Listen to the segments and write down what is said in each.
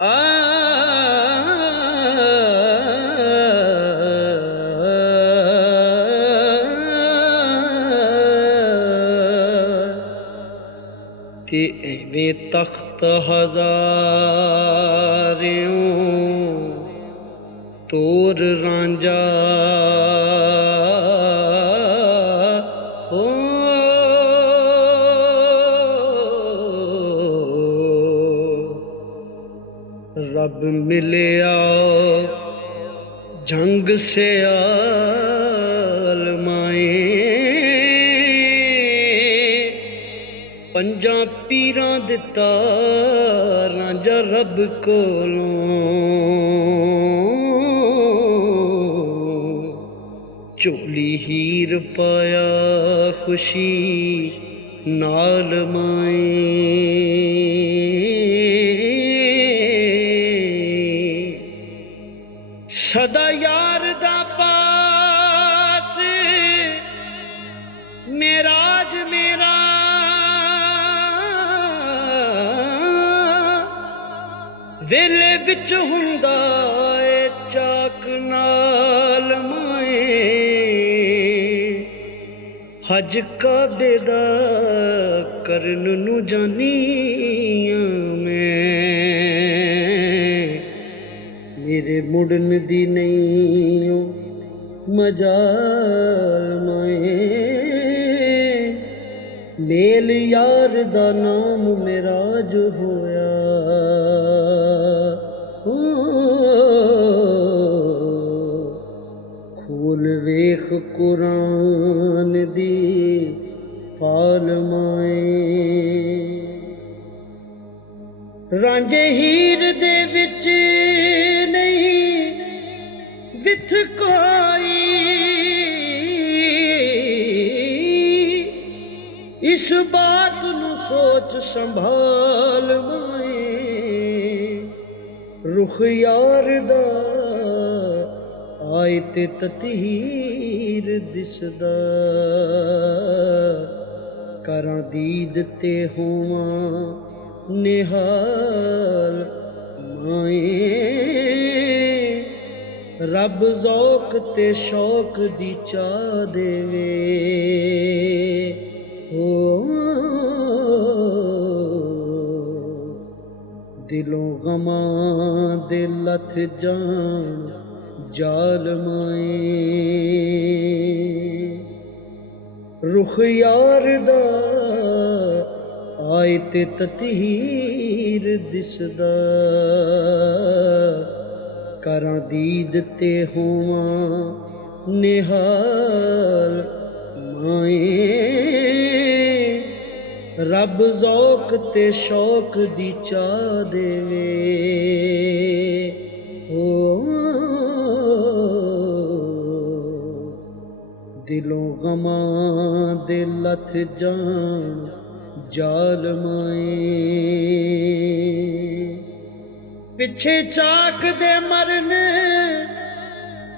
आ ते एवें तख्त हज़ारियों तोर रांझा हो रब मिलिया जंग से आलमाए पंजा पीरां दिता रांझा रब कोलों झोली हीर पाया खुशी नाल माए सदा यार दा पास मेराज मेरा वेले विच हुंदा ए चाक नाल माए हज काबे दा करन नू जानिया मैं मेरे मुड़न दी नहीं मजाल माए मेल यार दा नाम मेराज होया खोल वेख कुरान दी पाल माए रांझे हीर दे विच नहीं विथ कोई इस बात नू सोच संभाल माए रुख यार दा आए ते ततीर दिसदा करां दीद ते होवां निहाल माए रब ज़ौक ते शौक दी चा देवे हो दिलों गमा दे लथ जान जाल माए रुख यार दा आए ते ततीर दिसदा करां दीद ते होवां निहाल माए रब ज़ौक ते शौक दी चा देवे हो दिलों गमा दे लथ जान जाल माए पिछे चाक दे मरन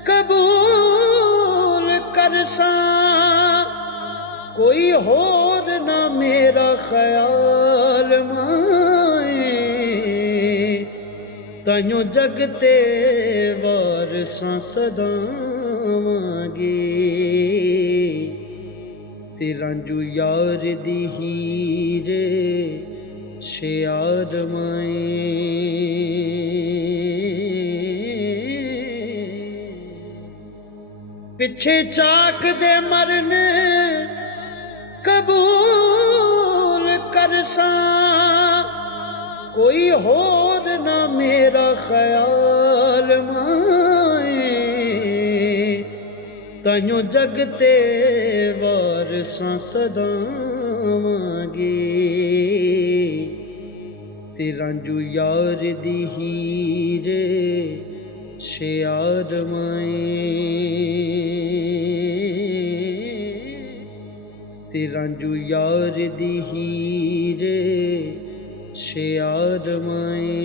कबूल करसा कोई होर ना मेरा ख्याल माए ताइयों जगते वारसां सदावांगे ते रांझू यार दी हीर शेयार माए पिछे चाक दे मरन कबूल करसा कोई होर ना मेरा ख्याल माए ताइयों जगते वारसां सदावांगे ते रांझू यार दी हीर शेयार माए ते रांझू यार दी हीर शेयार माए।